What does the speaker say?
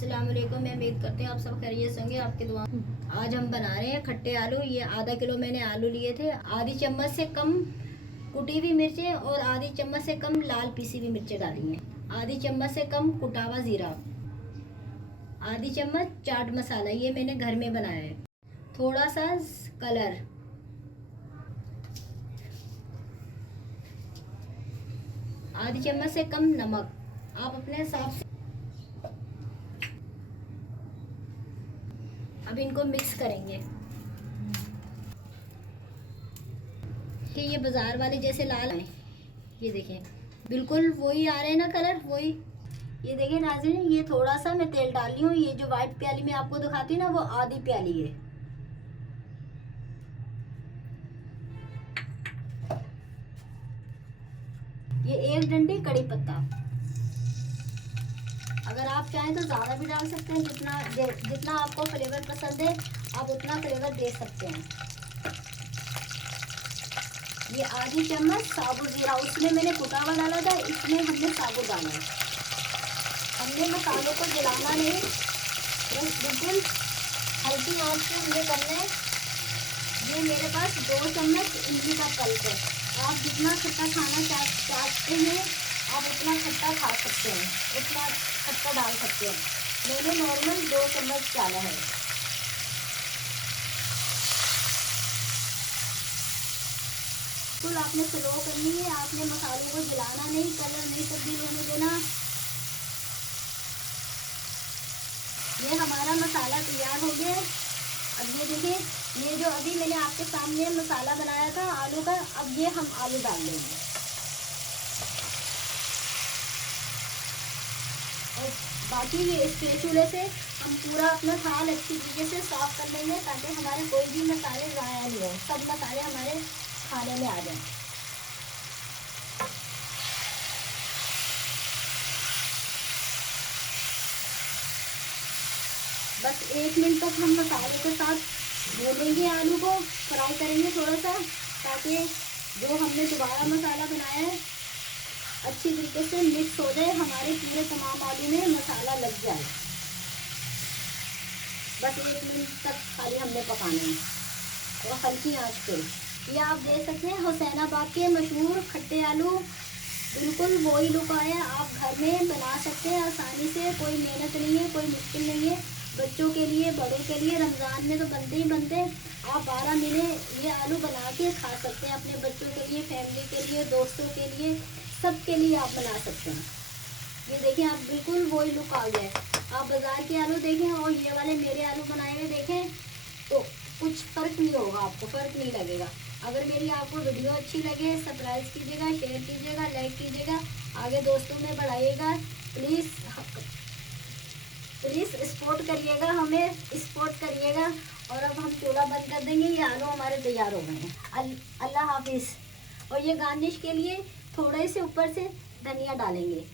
अस्सलाम वालेकुम। मैं उम्मीद करती हूँ आप सब खैरियत से होंगे, आपके दुआ। आज हम बना रहे हैं खट्टे आलू। ये आधा किलो मैंने आलू लिए थे। आधी चम्मच से कम कुटी हुई मिर्चें और आधी चम्मच से कम लाल पीसी हुई मिर्चें डाली हैं। आधी चम्मच से कम कुटा हुआ जीरा, आधी चम्मच चाट मसाला, ये मैंने घर में बनाया है। थोड़ा सा कलर, आधी चम्मच से कम नमक, आप अपने हिसाब से। अब इनको मिक्स करेंगे कि ये बाजार वाले जैसे लाल हैं। ये देखें बिल्कुल वही आ रहे हैं ना कलर, वही। ये देखें नाज़रीन, ये थोड़ा सा मैं तेल डाल रही हूँ। ये जो वाइट प्याली मैं आपको दिखाती हूँ ना, वो आधी प्याली है। ये एक डंडी कड़ी पत्ता, अगर आप चाहें तो ज़्यादा भी डाल सकते हैं। जितना आपको फ्लेवर पसंद है आप उतना फ्लेवर दे सकते हैं। ये आधी चम्मच साबुत जीरा, उसमें मैंने कुटा हुआ डाला था, इसमें हमने साबुत डाला है। हमने मसालों को जलाना नहीं, बस बिल्कुल हल्की आंच पे हमने करना है। ये मेरे पास 2 चम्मच इमली का पल्प है। आप जितना खट्टा खाना चाहते हैं आप उतना खट्टा खा सकते हैं, उतना खट्टा डाल सकते हैं। मैंने नॉर्मल 2 चम्मच डाला है। बिल्कुल आपने स्लो करनी है, आपने मसालों को जलाना नहीं, कलर नहीं तब्दील होने देना। ये हमारा मसाला तैयार हो गया है। अब ये देखिए, ये जो अभी मैंने आपके सामने मसाला बनाया था आलू का, अब ये हम आलू डाल देंगे। और बाकी ये स्पैचुले से हम पूरा अपना थाल अच्छी तरीके से साफ कर लेंगे, ताकि हमारे कोई भी मसाले ज़ाया नहीं हो, सब मसाले हमारे खाने में आ जाएं। बस 1 मिनट तक हम मसाले के साथ भूनेंगे, आलू को फ्राई करेंगे थोड़ा सा, ताकि जो हमने दोबारा मसाला बनाया है अच्छी तरीके से मिक्स हो जाए, हमारे पूरे तमाम आलू में मसाला लग जाए। बस 1 मिनट तक खाली हमने पकाना है और हल्की आंच पे। ये आप देख सकते हैं हुसैनाबाद के मशहूर खट्टे आलू, बिल्कुल वही लुक आया। आप घर में बना सकते हैं आसानी से, कोई मेहनत नहीं है, कोई मुश्किल नहीं है। बच्चों के लिए, बड़ों के लिए, रमज़ान में तो बनते ही बनते हैं। आप 12 महीने ये आलू बना के खा सकते हैं, अपने बच्चों के लिए, फैमिली के लिए, दोस्तों के लिए, सब के लिए आप बना सकते हैं। ये देखें, आप बिल्कुल वही लुक आ गया है। आप बाज़ार के आलू देखें और ये वाले मेरे आलू बनाए हुए देखें तो कुछ फ़र्क नहीं होगा, आपको फ़र्क नहीं लगेगा। अगर मेरी आपको वीडियो अच्छी लगे, सब्सक्राइब कीजिएगा, शेयर कीजिएगा, लाइक कीजिएगा, आगे दोस्तों में बढ़ाइएगा। प्लीज़ सपोर्ट करिएगा, हमें सपोर्ट करिएगा। और अब हम चूल्हा बंद कर देंगे। ये आलू हमारे तैयार हो गए हैं। अल्लाह हाफिज़। और ये गार्निश के लिए थोड़े से ऊपर से धनिया डालेंगे।